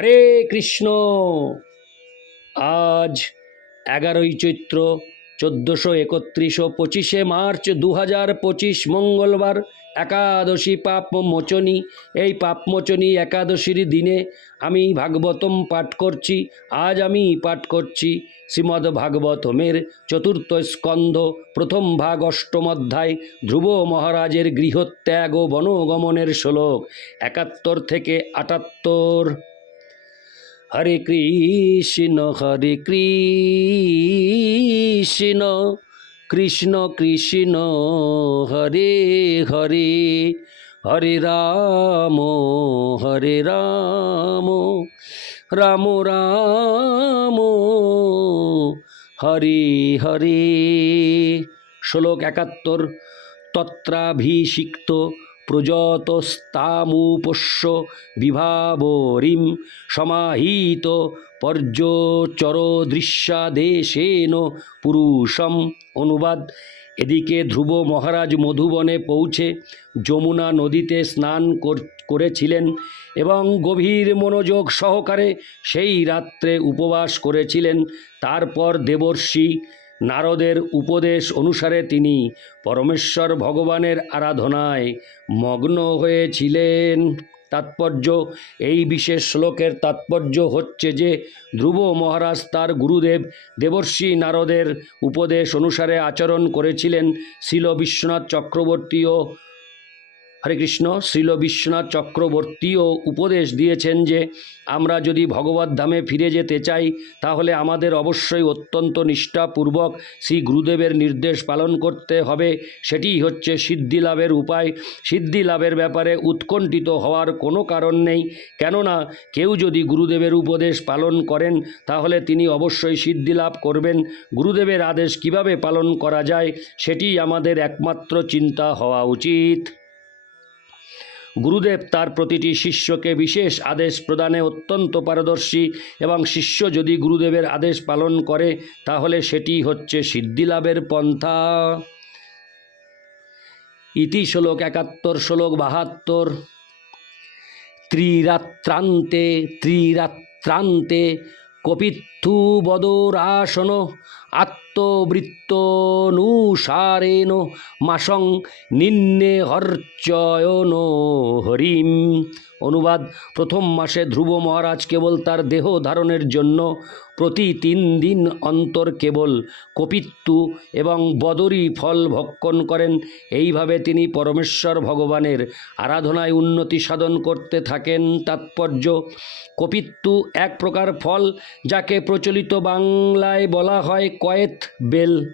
হরে কৃষ্ণ। আজ এগারোই চৈত্র চোদ্দোশো একত্রিশ ও পঁচিশে মার্চ দু হাজার পঁচিশ মঙ্গলবার একাদশী পাপ মোচনী এই পাপমোচনী একাদশীর দিনে আমি ভাগবতম পাঠ করছি, আজ আমি পাঠ করছি শ্রীমদ্ ভাগবতমের চতুর্থ স্কন্ধ, প্রথম ভাগ, অষ্টম অধ্যায়, ধ্রুব মহারাজের গৃহত্যাগ ও বনগমনের শ্লোক। একাত্তর থেকে আটাত্তর হরে কৃষ্ণ হরে কৃষ্ণ কৃষ্ণ কৃষ্ণ, হরে হরে হরে রাম হরে রাম রাম রাম, হরে হরে। শ্লোক একাত্তর তত্রাভিষিক্ত প্রজতস্তামুপস্য বিভাবরিম সমাহিত পর্যচর দৃশ্যাদেশেন পুরুষম অনুবাদ। এদিকে ধ্রুব মহারাজ মধুবনে পৌঁছে যমুনা নদীতে স্নান কর- করেছিলেন এবং গভীর মনোযোগ সহকারে সেই রাত্রে উপবাস করেছিলেন। তারপর দেবর্ষি নারদের উপদেশ অনুসারে তিনি পরমেশ্বর ভগবানের আরাধনায় মগ্ন হয়েছিলেন। তাৎপর্য, এই বিশেষ শ্লোকের তাৎপর্য হচ্ছে যে ধ্রুব মহারাজ তার গুরুদেব দেবর্ষি নারদের উপদেশ অনুসারে আচরণ করেছিলেন শিল বিশ্বনাথ চক্রবর্তীও হরে কৃষ্ণ, শ্রীল বিশ্বনাথ চক্রবর্তীও উপদেশ দিয়েছেন যে, আমরা যদি ভগবত ধামে ফিরে যেতে চাই, তাহলে আমাদের অবশ্যই অত্যন্ত নিষ্ঠাপূর্বক শ্রী গুরুদেবের নির্দেশ পালন করতে হবে। সেটিই হচ্ছে সিদ্ধি লাভের উপায়। সিদ্ধি লাভের ব্যাপারে উৎকণ্ঠিত হওয়ার কোনো কারণ নেই। কেননা, কেউ যদি গুরুদেবের উপদেশ পালন করেন, তাহলে তিনি অবশ্যই সিদ্ধি লাভ করবেন। গুরুদেবের আদেশ কীভাবে পালন করা যায় সেটি আমাদের একমাত্র চিন্তা হওয়া উচিত। গুরুদেব তার প্রতিটি শিষ্যকে বিশেষ আদেশ প্রদানে অত্যন্ত পারদর্শী এবং শিষ্য যদি গুরুদেবের আদেশ পালন করে, তাহলে সেটি হচ্ছে সিদ্ধিলাভের পন্থা। ইতি শ্লোক একাত্তর, শ্লোক বাহাত্তর। ত্রিরাত্রান্তে ত্রিরাত্রান্তে কপিত্থু বদরাসন আত্মবৃত্তনুসারেণ মাসং নিন্নে হর্চয়ন হরিম অনুবাদ প্রথম মাসে ধ্রুব মহারাজ কেবল তার দেহ ধারণের জন্য প্রতি তিন দিন অন্তর কেবল কপিত্তু এবং বদরি ফল ভক্ষণ করেন এইভাবে তিনি পরমেশ্বর ভগবানের আরাধনায় উন্নতি সাধন করতে থাকেন তাৎপর্য কপিত্তু এক প্রকার ফল যাকে প্রচলিত বাংলায় বলা হয় কয়েত বেল।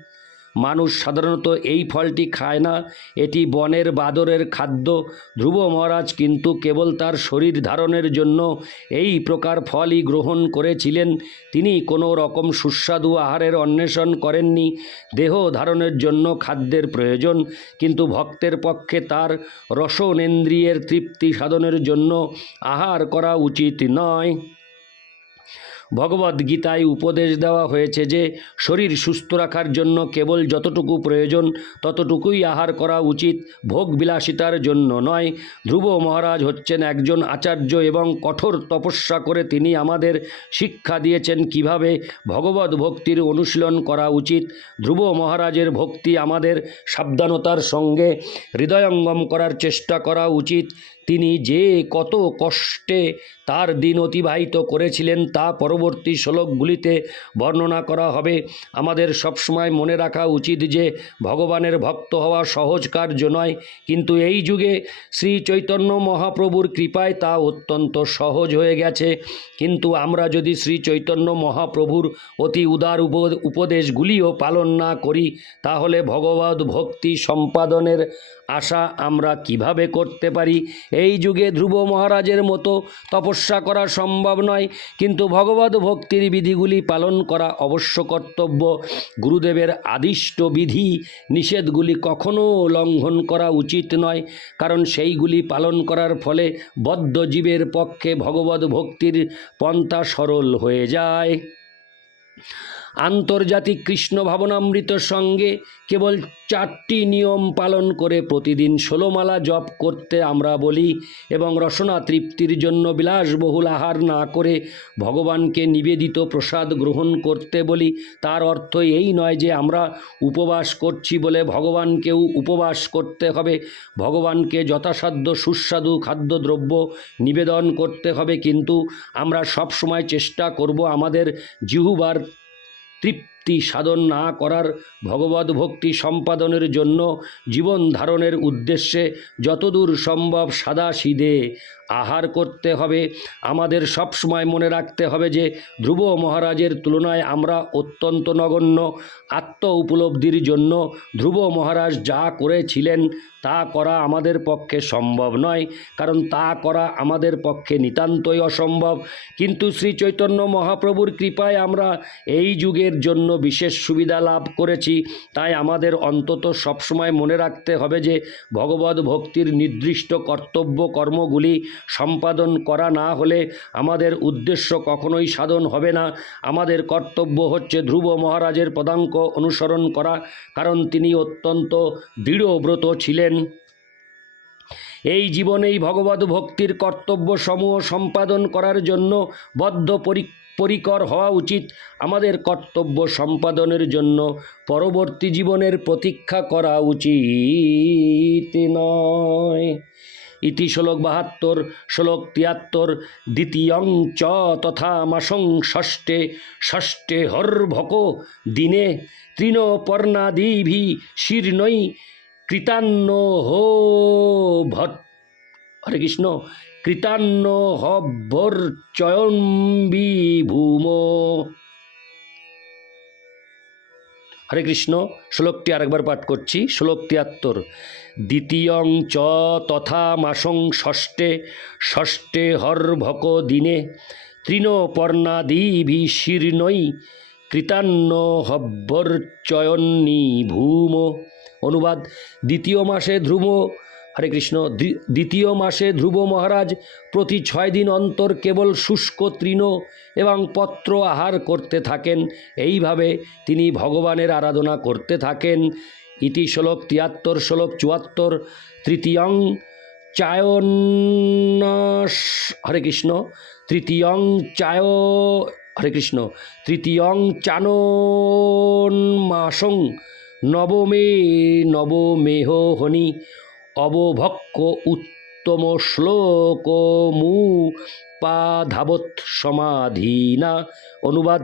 মানুষ সাধারণত এই ফলটি খায় না। এটি বনের বাদরের খাদ্য। ধ্রুব মহারাজ কিন্তু কেবল তার শরীর ধারণের জন্য এই প্রকার ফলই গ্রহণ করেছিলেন। তিনি কোনো রকম সুস্বাদু আহারের অন্বেষণ করেননি। দেহ ধারণের জন্য খাদ্যের প্রয়োজন। কিন্তু ভক্তের পক্ষে তার রসনেন্দ্রিয়ের তৃপ্তি সাধনের জন্য আহার করা উচিত নয়। ভগবদ গীতায় উপদেশ দেওয়া হয়েছে যে, শরীর সুস্থ রাখার জন্য কেবল যতটুকু প্রয়োজন, ততটুকুই আহার করা উচিত, ভোগ বিলাসিতার জন্য নয়। ধ্রুব মহারাজ হচ্ছেন একজন আচার্য এবং কঠোর তপস্যা করে তিনি আমাদের শিক্ষা দিয়েছেন কীভাবে ভগবত ভক্তির অনুশীলন করা উচিত। ধ্রুব মহারাজের ভক্তি আমাদের সাবধানতার সঙ্গে হৃদয়ঙ্গম করার চেষ্টা করা উচিত। তিনি যে কত কষ্টে তার দিন অতিবাহিত করেছিলেন তা পরবর্তী শ্লোকগুলিতে বর্ণনা করা হবে। আমাদের সবসময় মনে রাখা উচিত যে, ভগবানের ভক্ত হওয়া সহজ কার্য নয়, কিন্তু এই যুগে শ্রী চৈতন্য মহাপ্রভুর কৃপায় তা অত্যন্ত সহজ হয়ে গেছে। কিন্তু আমরা যদি শ্রী চৈতন্য মহাপ্রভুর অতি উদার উপ- উপদেশগুলিও পালন না করি, তাহলে ভগবত ভক্তি সম্পাদনের আশা আমরা কীভাবে করতে পারি? এই যুগে ধ্রুব মহারাজের মতো তপস্যা করা সম্ভব নয়, কিন্তু ভগবত ভক্তির বিধিগুলি পালন করা অবশ্য কর্তব্য। গুরুদেবের আদিষ্ট বিধি, নিষেধগুলি কখনো লঙ্ঘন করা উচিত নয়, কারণ সেইগুলি পালন করার ফলে বদ্ধ জীবের পক্ষে ভগবত ভক্তির পন্থা সরল হয়ে যায়। আন্তর্জাতিক কৃষ্ণ ভাবনামৃতর সঙ্গে কেবল চারটি নিয়ম পালন করে প্রতিদিন ষোলোমালা জপ করতে আমরা বলি এবং রসনা তৃপ্তির জন্য বিলাসবহুল আহার না করে ভগবানকে নিবেদিত প্রসাদ গ্রহণ করতে বলি। তার অর্থ এই নয় যে আমরা উপবাস করছি বলে ভগবানকেও উপবাস করতে হবে। ভগবানকে যথাসাধ্য সুস্বাদু খাদ্যদ্রব্য নিবেদন করতে হবে। কিন্তু আমরা সব সময় চেষ্টা করব আমাদের জিহুবার তৃপ্তি সাধন না করার ভগবত ভক্তি সম্পাদনের জন্য জীবন ধারণের উদ্দেশ্যে যতদূর সম্ভব সাদা সিধে আহার করতে হবে। আমাদের সব সময় মনে রাখতে হবে যে, ধ্রুব মহারাজের তুলনায় আমরা অত্যন্ত নগণ্য আত্ম উপলব্ধির জন্য ধ্রুব মহারাজ যা করেছিলেন তা করা আমাদের পক্ষে সম্ভব নয়, কারণ তা করা আমাদের পক্ষে নিতান্তই অসম্ভব। কিন্তু শ্রী চৈতন্য মহাপ্রভুর কৃপায় আমরা এই যুগের জন্য বিশেষ সুবিধা লাভ করেছি। তাই আমাদের অন্তত সবসময় মনে রাখতে হবে যে ভগবত ভক্তির নির্দিষ্ট কর্তব্য কর্মগুলি সম্পাদন করা না হলে আমাদের উদ্দেশ্য কখনোই সাধন হবে না। আমাদের কর্তব্য হচ্ছে ধ্রুব মহারাজের পদাঙ্ক অনুসরণ করা, কারণ তিনি অত্যন্ত দৃঢ়ব্রত ছিলেন। এই জীবনেই ভগবত ভক্তির কর্তব্য সমূহ সম্পাদন করার জন্য বদ্ধ পরি- পরিকর হওয়া উচিত। আমাদের কর্তব্য সম্পাদনের জন্য পরবর্তী জীবনের প্রতীক্ষা করা উচিত নয়। ইতি শ্লোক বাহাত্তর, শ্লোক তিয়াত্তর, দ্বিতীয়ং চ তথা মাসং ষষ্ঠে ষষ্ঠে হর্ভক, দিনে তৃণপর্ণাদিভি শীর্ণই কৃতান্ন হো ভট। হরে কৃষ্ণ। কৃতান্ন হব্বর চয়ম্বি ভূম হরে কৃষ্ণ, শ্লোকটি আরেকবার পাঠ করছি। শ্লোক তিয়াত্তর দ্বিতীয়ং চ তথা মাসং ষষ্ঠে ষষ্ঠে হর্ভক দিনে তৃণপর্ণাদিভি শীর্ণই কৃতান্ন হব্বর চয়ন্নি ভূম অনুবাদ। দ্বিতীয় মাসে ধ্রুব হরে কৃষ্ণ দ্বিতীয় মাসে ধ্রুব মহারাজ প্রতি ছয় দিন অন্তর কেবল শুষ্ক তৃণ এবং পত্র আহার করতে থাকেন। এইভাবে তিনি ভগবানের আরাধনা করতে থাকেন। ইতি শ্লোক তিয়াত্তর, শ্লোক চুয়াত্তর, তৃতীয়ং চায়ন হরে কৃষ্ণ, তৃতীয়ং চায়, হরে কৃষ্ণ, তৃতীয়ং চানন মাসং নবমে নবমেহ হনি। অবভক্ক উত্তম শ্লোক মু পাধাবত সমাধীনা। অনুবাদ,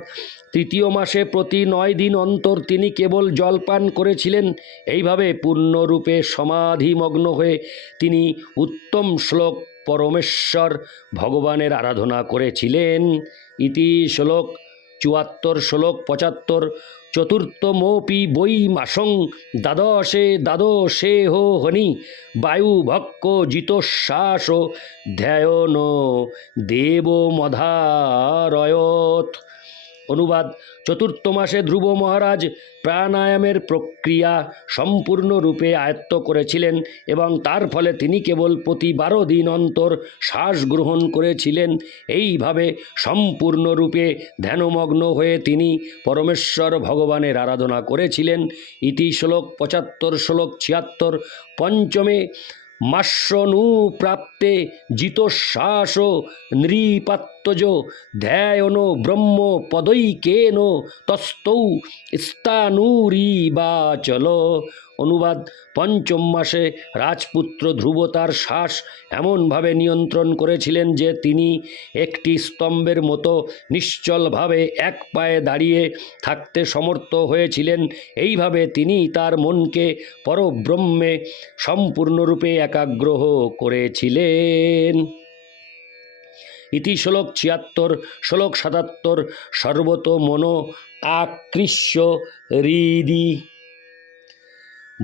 তৃতীয় মাসে প্রতি নয় দিন অন্তর তিনি কেবল জলপান করেছিলেন, এইভাবে পূর্ণরূপে সমাধিমগ্ন হয়ে তিনি উত্তম শ্লোক পরমেশ্বর ভগবানের আরাধনা করেছিলেন। ইতি শ্লোক, চুয়াত্তর শ্লোক, পঁচাত্তর চতুর্থমপি বৈ মাসং দ্বাদশে দ্বাদশে হো হনি বায়ু ভক্ক জিতশ্বাস ধ্যায়ন দেব মধারয়ত অনুবাদ। চতুর্থ মাসে ধ্রুব মহারাজ প্রাণায়ামের প্রক্রিয়া সম্পূর্ণরূপে আয়ত্ত করেছিলেন এবং তার ফলে তিনি কেবল প্রতি বারো দিন অন্তর শ্বাস গ্রহণ করেছিলেন। এইভাবে সম্পূর্ণরূপে ধ্যানমগ্ন হয়ে তিনি পরমেশ্বর ভগবানের আরাধনা করেছিলেন। ইতি শ্লোক পঁচাত্তর, শ্লোক ছিয়াত্তর, পঞ্চমে মাস্যনুপ্রাপ্তে জিতশ্বাস নৃপাত্তজ ধ্যায়ন ব্রহ্ম পদৈকেন তস্তৌ স্তানুরিবাচল অনুবাদ, পঞ্চম মাসে রাজপুত্র ধ্রুব তার শ্বাস এমনভাবে নিয়ন্ত্রণ করেছিলেন যে তিনি একটি স্তম্ভের মতো নিশ্চলভাবে এক পায়ে দাঁড়িয়ে থাকতে সমর্থ হয়েছিলেন। এইভাবে তিনি তার মনকে পরব্রহ্মে সম্পূর্ণরূপে একাগ্রহ করেছিলেন। ইতি শ্লোক ছিয়াত্তর, শ্লোক সাতাত্তর সর্বত মনো আকৃষ্য হৃদি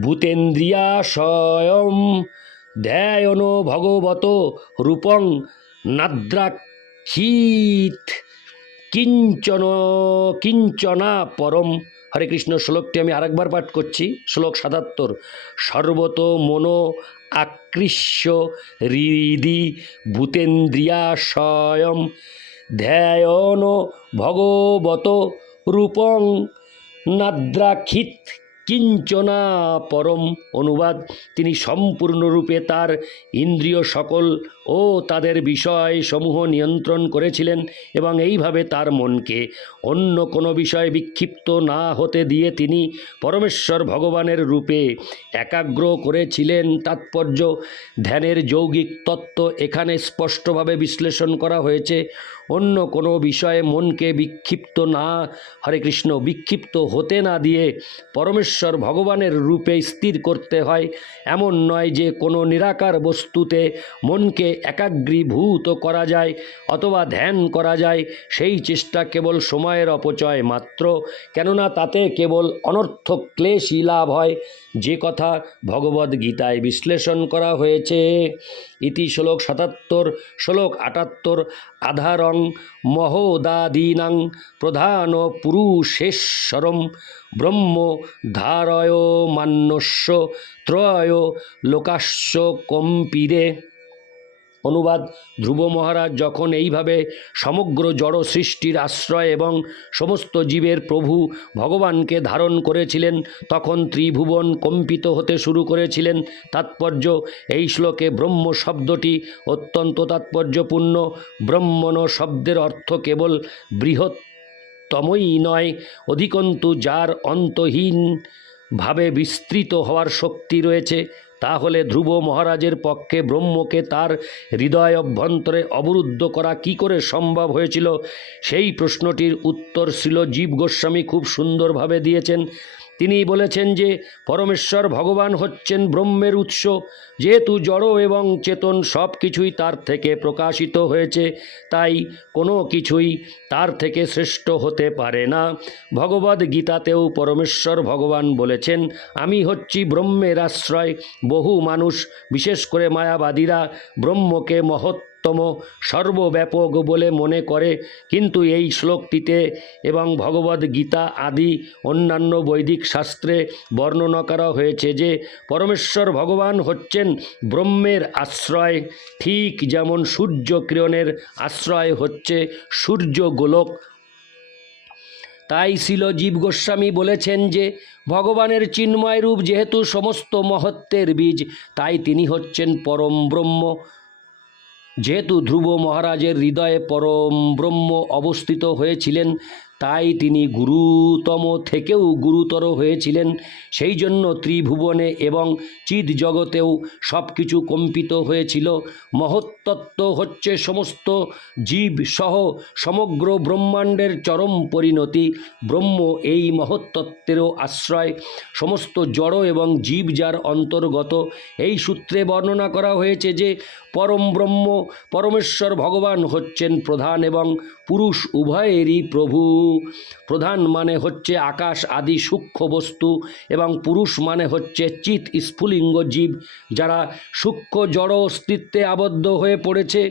ভূতেন্দ্রিয়াশয়ম ধ্যায়ন ভগবত রূপং নাদ্রাক্ষীত। কিঞ্চন, কিঞ্চনা পরম হরে কৃষ্ণ শ্লোকটি আমি আরেকবার পাঠ করছি। শ্লোক সাতাত্তর। সর্বত মনো আকৃষ্য হৃদি ভূতেন্দ্রিয়াশয়ম ধ্যায়ন ভগবত রূপং নাদ্রাক্ষিত কিঞ্চনা পরম অনুবাদ। তিনি সম্পূর্ণরূপে তার ইন্দ্রিয় সকল ও তাদের বিষয় সমূহ নিয়ন্ত্রণ করেছিলেন এবং এইভাবে তার মনকে অন্য কোনো বিষয়ে বিক্ষিপ্ত না হতে দিয়ে তিনি পরমেশ্বর ভগবানের রূপে একাগ্র করেছিলেন। তাৎপর্য, ধ্যানের যৌগিক তত্ত্ব এখানে স্পষ্টভাবে বিশ্লেষণ করা হয়েছে। অন্য কোনো বিষয়ে মনকে বিক্ষিপ্ত না, হরে কৃষ্ণ, বিক্ষিপ্ত হতে না দিয়ে পরমেশ্বর ভগবানের রূপে স্থির করতে হয়। এমন নয় যে কোনো নিরাকার বস্তুতে মনকে একাগ্রীভূত করা যায় অথবা ধ্যান করা যায়, সেই চেষ্টা কেবল সময়ের অপচয় মাত্র। কেননা তাতে কেবল অনর্থক ক্লেশই লাভ হয়। যে কথা ভগবদ গীতায় বিশ্লেষণ করা হয়েছে। ইতি শ্লোক সাতাত্তর, শ্লোক আটাত্তর, আধারং মহোদাদীনাং প্রধান পুরুষেশ্বরম ব্রহ্ম ধারয় মান্যস্য ত্রয় লোকাস্য কম্পিরে অনুবাদ। ধ্রুব মহারাজ যখন এইভাবে সমগ্র জড় সৃষ্টির আশ্রয় এবং সমস্ত জীবের প্রভু ভগবানকে ধারণ করেছিলেন, তখন ত্রিভুবন কম্পিত হতে শুরু করেছিলেন। তাৎপর্য, এই শ্লোকে ব্রহ্ম শব্দটি অত্যন্ত তাৎপর্যপূর্ণ। ব্রহ্মণ শব্দের অর্থ কেবল বৃহত্তমই নয়, অধিকন্তু যার অন্তহীন ভাবে বিস্তৃত হওয়ার শক্তি রয়েছে। তাহলে ধ্রুব মহারাজের পক্ষে ব্রহ্মকে তার হৃদয় অভ্যন্তরে অবরুদ্ধ করা কি করে সম্ভব হয়েছিল? সেই প্রশ্নটির উত্তর ছিল জীব গোস্বামী খুব সুন্দরভাবে দিয়েছেন। তিনি বলেছেন যে, পরমেশ্বর ভগবান হচ্ছেন ব্রহ্মের উৎস। যেহেতু জড় এবং চেতন সব কিছুই তার থেকে প্রকাশিত হয়েছে, তাই কোনো কিছুই তার থেকে শ্রেষ্ঠ হতে পারে না। ভগবদ গীতাতেও পরমেশ্বর ভগবান বলেছেন, আমি হচ্ছি ব্রহ্মের আশ্রয়। বহু মানুষ, বিশেষ করে মায়াবাদীরা, ব্রহ্মকে মহৎ তম সর্বব্যাপক বলে মনে করে। কিন্তু এই শ্লোকটিতে এবং ভগবদ গীতা আদি অন্যান্য বৈদিক শাস্ত্রে বর্ণনা করা হয়েছে যে, পরমেশ্বর ভগবান হচ্ছেন ব্রহ্মের আশ্রয়। ঠিক যেমন সূর্য কিরণের আশ্রয় হচ্ছে সূর্য গোলক। তাই ছিল জীব গোস্বামী বলেছেন যে, ভগবানের চিন্ময় রূপ যেহেতু সমস্ত মহত্বের বীজ, তাই তিনি হচ্ছেন পরম ব্রহ্ম। যেহেতু ধ্রুব মহারাজের হৃদয়ে পরম ব্রহ্ম অবস্থিত হয়েছিলেন তাই তিনি গুরুতম থেকেও গুরুতর হয়েছিলেন। সেই জন্য ত্রিভুবনে এবং চিদ জগতেও সব কিছু কম্পিত হয়েছিল। মহত্তত্ত্ব হচ্ছে সমস্ত জীব সহ সমগ্র ব্রহ্মাণ্ডের চরম পরিণতি। ব্রহ্ম এই মহত্তত্ত্বেরও আশ্রয়। সমস্ত জড় এবং জীব যার অন্তর্গত। এই সূত্রে বর্ণনা করা হয়েছে যে পরম ব্রহ্ম, পরমেশ্বর ভগবান হচ্ছেন প্রধান এবং পুরুষ উভয়েরই প্রভু। প্রধান মানে হচ্ছে আকাশ আদি সূক্ষ্ম বস্তু এবং পুরুষ মানে হচ্ছে চিত স্ফুলিঙ্গ জীব যারা সূক্ষ্ম জড় অস্তিত্বে আবদ্ধ হয়ে পড়েছে।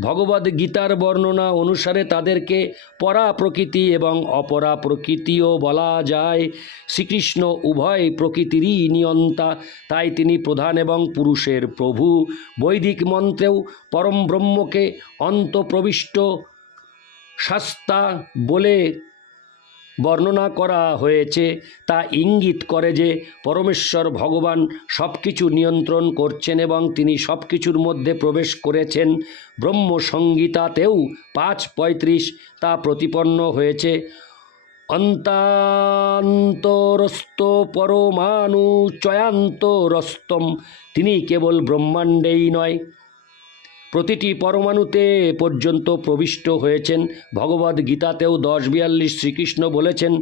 ভগবদ গীতার বর্ণনা অনুসারে তাদেরকে পরা প্রকৃতি এবং অপরা প্রকৃতিও বলা যায়। শ্রীকৃষ্ণ উভয় প্রকৃতিরই নিয়ন্তা, তাই তিনি প্রধান এবং পুরুষের প্রভু। বৈদিক মন্ত্রেও পরম ব্রহ্মকে অন্তঃপ্রবিষ্ট শাস্তা বলে বর্ণনা করা হয়েছে। তা ইঙ্গিত করে যে পরমেশ্বর ভগবান সব কিছু নিয়ন্ত্রণ করছেন এবং তিনি সব কিছুর মধ্যে প্রবেশ করেছেন। ব্রহ্মসংগীতাতেও পাঁচ পঁয়ত্রিশ তা প্রতিপন্ন হয়েছে। অন্তান্তরস্ত পরমাণু চয়ান্তরস্তম তিনি কেবল ব্রহ্মাণ্ডেই নয় প্রতিটি পরমাণুতে পর্যন্ত প্রবিষ্ট হয়েছেন। ভগবদ গীতাতেও দশ বিয়াল্লিশ শ্রীকৃষ্ণ বলেছেন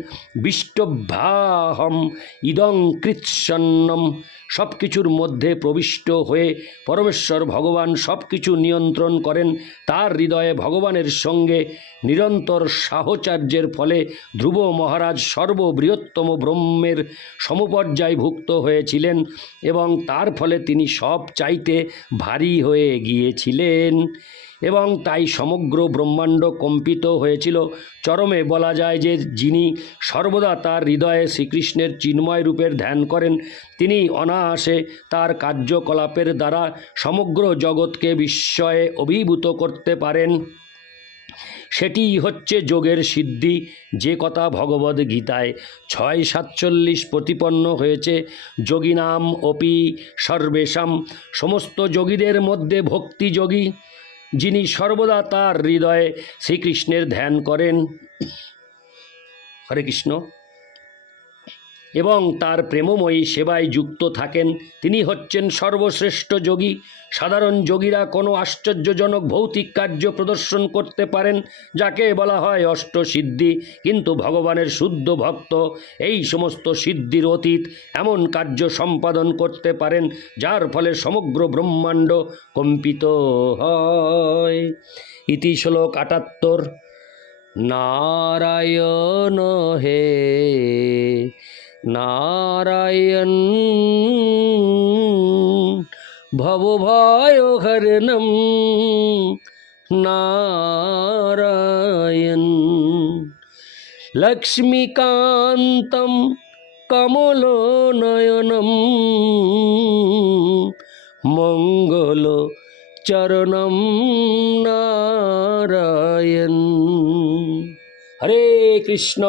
বিষ্টভ্যাহম ইদং কৃৎসন্নম। সব কিছুর মধ্যে প্রবিষ্ট হয়ে পরমেশ্বর ভগবান সব কিছু নিয়ন্ত্রণ করেন। তার হৃদয়ে ভগবানের সঙ্গে নিরন্তর সাহচার্যের ফলে ধ্রুব মহারাজ সর্ববৃহত্তম ব্রহ্মের সমপর্যায়ভুক্ত হয়েছিলেন এবং তার ফলে তিনি সব চাইতে ভারী হয়ে গিয়েছিলেন। এবং তাই সমগ্র ব্রহ্মাণ্ড কম্পিত হয়েছিল। চরমে বলা যায় যে যিনি সর্বদা তার হৃদয়ে শ্রীকৃষ্ণের চিন্ময় রূপের ধ্যান করেন, তিনি অনায়াসে তার কার্যকলাপের দ্বারা সমগ্র জগৎকে বিস্ময়ে অভিভূত করতে পারেন। সেটিই হচ্ছে যোগের সিদ্ধি, যে কথা ভগবদ গীতায় ছয় সাতচল্লিশ প্রতিপন্ন হয়েছে যোগিনাম অপি সর্বেশাম, সমস্ত যোগীদের মধ্যে ভক্তি যোগী। যিনি সর্বদা তার হৃদয়ে শ্রীকৃষ্ণের ধ্যান করেন। হরে কৃষ্ণ। এবং তার প্রেমময়ী সেবায় যুক্ত থাকেন। তিনি হচ্ছেন সর্বশ্রেষ্ঠ যোগী। সাধারণ যোগীরা কোনো আশ্চর্যজনক ভৌতিক কার্য প্রদর্শন করতে পারেন, যাকে বলা হয় অষ্টসিদ্ধি। কিন্তু ভগবানের শুদ্ধ ভক্ত এই সমস্ত সিদ্ধির অতীত এমন কার্য সম্পাদন করতে পারেন, যার ফলে সমগ্র ব্রহ্মাণ্ড কম্পিত হয়। ইতি শ্লোক আটাত্তর। নারায়ণ হে নারায়ণ ভবভয় হরণম নারায়ণ লক্ষ্মীকান্তম কমলনয়নম মঙ্গল চরণম নারায়ণ হরে কৃষ্ণ